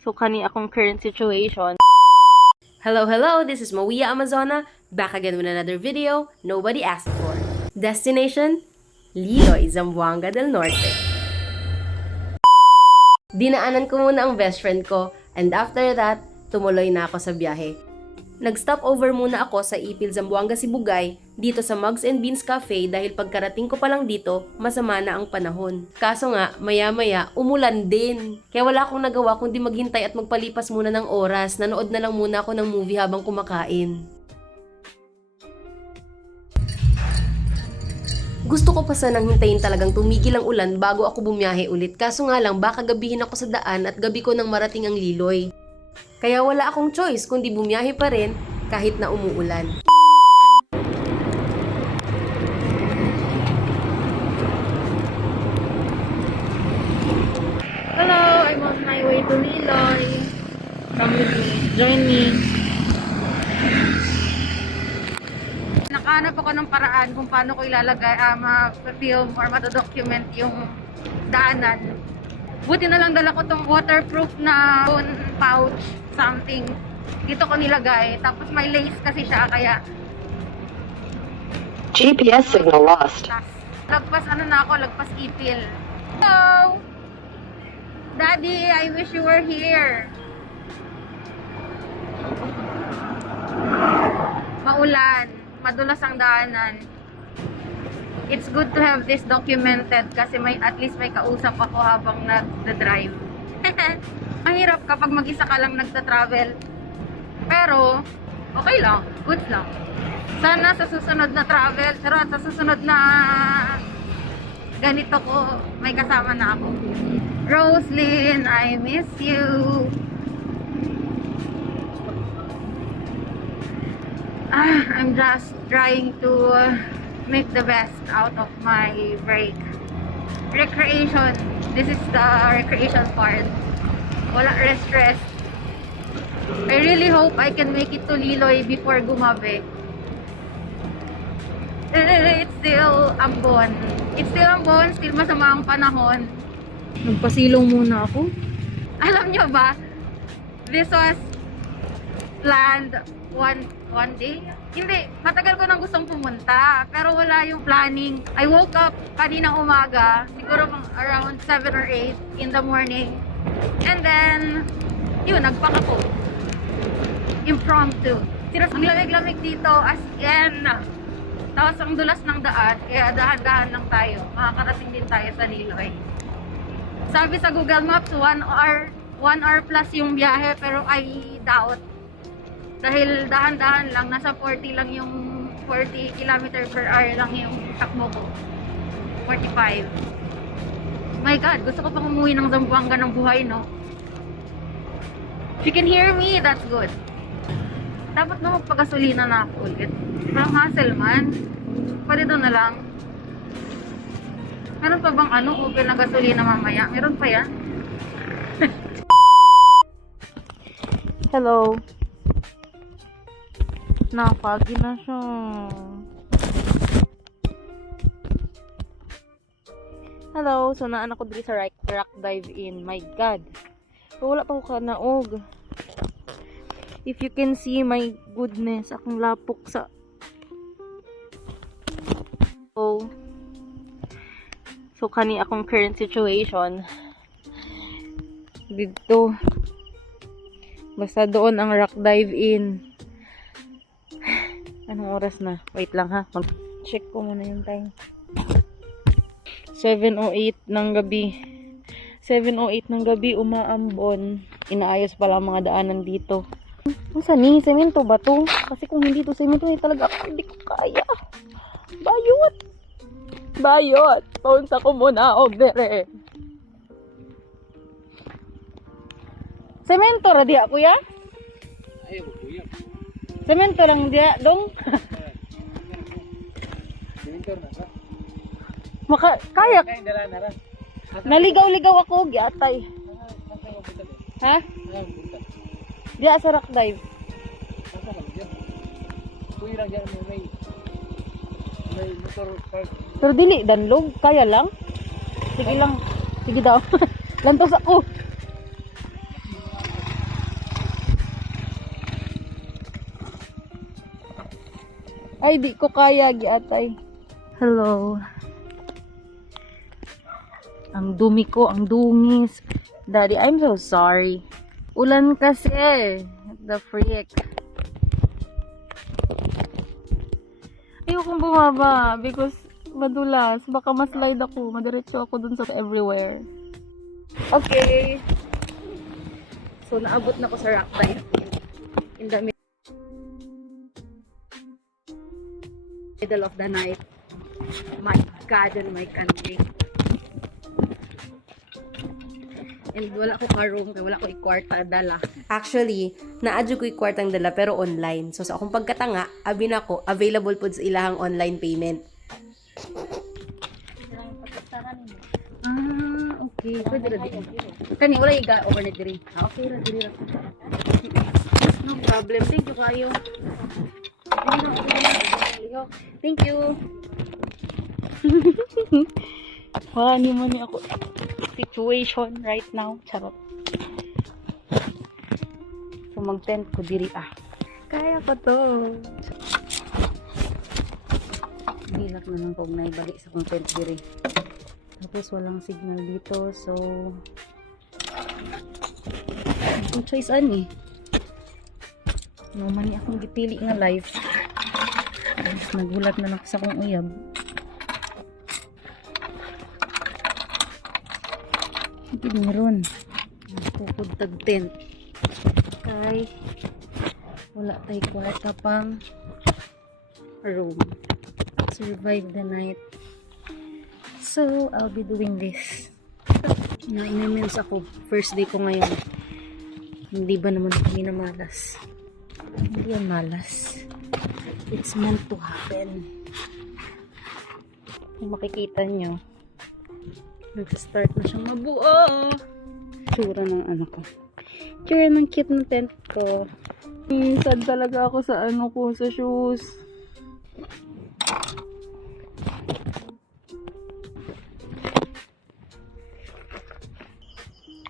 So, kani akong current situation. Hello, this is Mawia Amazona, back again with another video nobody asked for. Destination, Liloy, Zamboanga del Norte. Dinaanan ko muna ang best friend ko, and after that, tumuloy na ako sa biyahe. Nag-stop over muna ako sa Ipil, Zamboanga, Sibugay, dito sa Mugs and Beans Cafe dahil pagkarating ko pa lang dito, masama na ang panahon. Kaso nga, maya-maya, umulan din. Kaya wala akong nagawa kundi maghintay at magpalipas muna ng oras. Nanood na lang muna ako ng movie habang kumakain. Gusto ko pa sanang hintayin talagang tumigil ang ulan bago ako bumiyahe ulit. Kaso nga lang, baka gabihin ako sa daan at gabi ko nang marating ang Liloy. Kaya wala akong choice kundi bumiyahe pa rin kahit na umuulan. Hello, I'm on my way to Liloy. Come with me. Join me. Nakahanap ako ng paraan kung paano ko ilalagay, ma-film or ma-document yung daanan. Buti na lang dala ko tong waterproof na phone pouch, something. Dito ko nilagay. Tapos may lace kasi siya, kaya GPS signal lost. lagpas lagpas Ipil. Hello! Daddy, I wish you were here. Maulan, madulas ang daanan. It's good to have this documented kasi at least may kausap ako habang nagda-drive. Mahirap kapag mag-isa ka lang nagta-travel. Pero, okay lang. Good lang. Sana sa susunod na travel, pero sa susunod na ganito ko, may kasama na ako. Roslyn, I miss you. I'm just trying to make the best out of my break. Recreation. This is the recreation part. Wala rest. I really hope I can make it to Liloy before gumabi. It's still ambon. Still masama ang panahon. Nagpasilong muna ako. Alam nyo ba, this was planned one day. Hindi, matagal ko nang gustong pumunta, pero wala yung planning. I woke up kaninang umaga, siguro around 7 or 8 in the morning. And then, yun, nagpack ako. Impromptu. Ang lamig-lamig dito, as in. Tapos ang dulas ng daan, kaya dahan-dahan lang tayo. Makakarating din tayo sa Liloy. Sabi sa Google Maps, 1 hour plus yung biyahe, pero I doubt. Dahil dahan-dahan lang, nasa 40 km per hour lang yung takbo ko. 45. My God, gusto ko pang umuwi ng Zamboanga ng buhay, no? If you can hear me, that's good. Dapat na magpagasolina na ako ulit. Parang hassle man. Pwede doon na lang. Meron pa bang open na gasolina mamaya? Meron pa yan? Hello. Napagi na siya. Hello. So, naan ako dito sa rock dive in. My God. So, wala pa ako kanaog. If you can see, my goodness, akong lapok sa... So, kani akong current situation. Dito. Basta doon ang rock dive in. Anong oras na? Wait lang ha. Check ko muna yung time. 7:08 ng gabi. 7:08 ng gabi, umaambon. Inaayos pala ang mga daanan dito. Ang sani, semento ba to? Kasi kung hindi to semento, talaga ako hindi ko kaya. Bayot! Paunsa ko muna, dere. Semento ra diya, kuya? Ayaw ko kuya. Semento lang diya, dong? Sementor na ka. Kaya. Kaya dala na ra. Naligaw-ligaw ako, giatay. Asa mo punta? Ha? Asa mo punta? Diya sa rock dive. Asa ka diyan? Kuya lang diyan may motor park. Pero dili, danlog. Kaya lang. Sige lang. Sige daw. Lantos ako. Ay, di ko kaya, giatay. Hello. Ang dumi ko, ang dungis. Daddy, I'm so sorry. Ulan kasi. The freak. Ayokong bumaba because madulas. Baka maslide ako. Madiretso ako dun sa everywhere. Okay. So, naabot na ko sa rock dive. In the middle of the night. My God and my country. And wala ko ka-room, kaya wala ko i-kwarta dala. Actually, naadyo ko kwartang dala pero online. So sa akong pagkatanga, abi na ko available po sa ilahang online payment. Okay. Pwede na din. Kani, wala iga overnight diri. Okay ra, diri ra. No problem. Thank you kayo. Thank you. Wala ni mo ni ako situation right now. Charot. So mag-tent ko diri Kaya ko to. Bilak na lang pag naibalik sa kong tent diri. Tapos walang signal dito. So ang choice ani. No man ni akong gipili nga life. Tapos nagulat na lang sa kong uyab. Hindi meron. Tukod tag tent. Kay wala tayo kwarta pang room. Survive the night. So, I'll be doing this. Na-immense ako. First day ko ngayon. Hindi ba naman kami na malas? Hindi yan malas. It's meant to happen. Kung makikita nyo, nag-start na siyang mabuo. Tsura ng ano ko. Tsura ng cute ng tent ko. Sad talaga ako sa ano ko, sa shoes.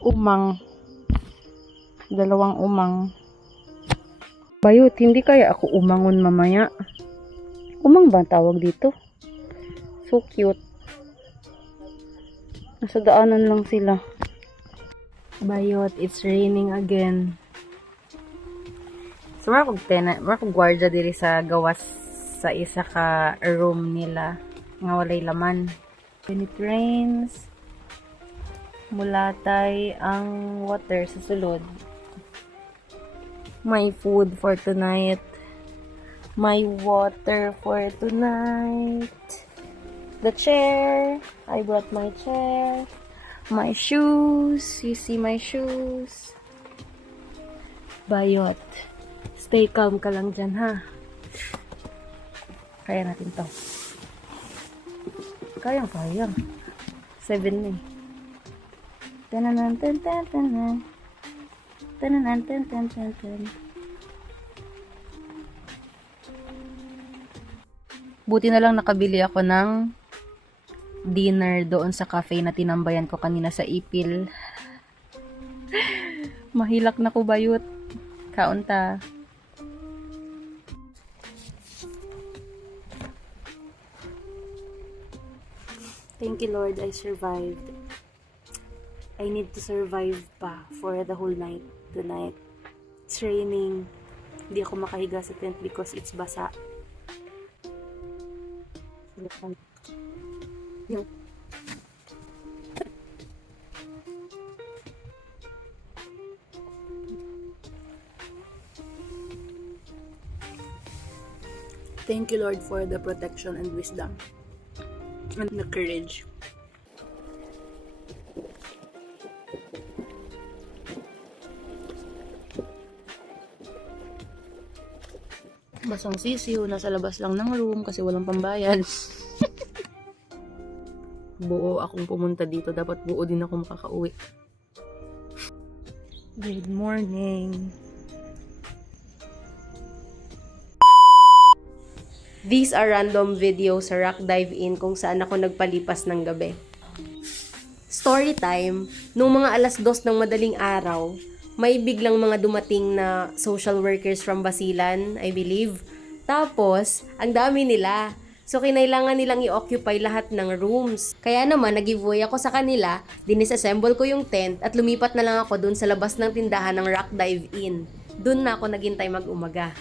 Umang. Dalawang umang. Bayot, hindi kaya ako umangon mamaya. Umang ba ang tawag dito? So cute. Nasa daanan lang sila. Bayot, it's raining again. So, wala kong gwardiya diri sa gawas sa isa ka room nila nga walay laman. When it rains, mulatay ang water sa sulod. My food for tonight. My water for tonight. The chair. I brought my chair. My shoes. You see my shoes. Bayot. Stay calm ka lang dyan, ha? Kaya natin to. Kayang. 7 na eh. Tananan, tananan. Tananan, tananan. Buti na lang nakabili ako ng dinner doon sa cafe na tinambayan ko kanina sa Ipil. Mahilak na ko bayot. Kaunta. Thank you, Lord, I survived. I need to survive pa for the whole night tonight. It's raining. Hindi ako makahiga sa tent because it's basa. Yung thank you, Lord, for the protection and wisdom and the courage. Basang sisiw, nasa labas lang ng room kasi walang pambayad. Buo akong pumunta dito. Dapat buo din ako makakauwi. Good morning. These are random videos sa Rock Dive In kung saan ako nagpalipas ng gabi. Story time, nung mga 2:00 ng madaling araw, may biglang mga dumating na social workers from Basilan, I believe. Tapos, ang dami nila. So, kinailangan nilang i-occupy lahat ng rooms. Kaya naman, nag-giveaway ako sa kanila, dinisassemble ko yung tent at lumipat na lang ako dun sa labas ng tindahan ng Rock Dive Inn. Dun na ako naghintay mag-umaga.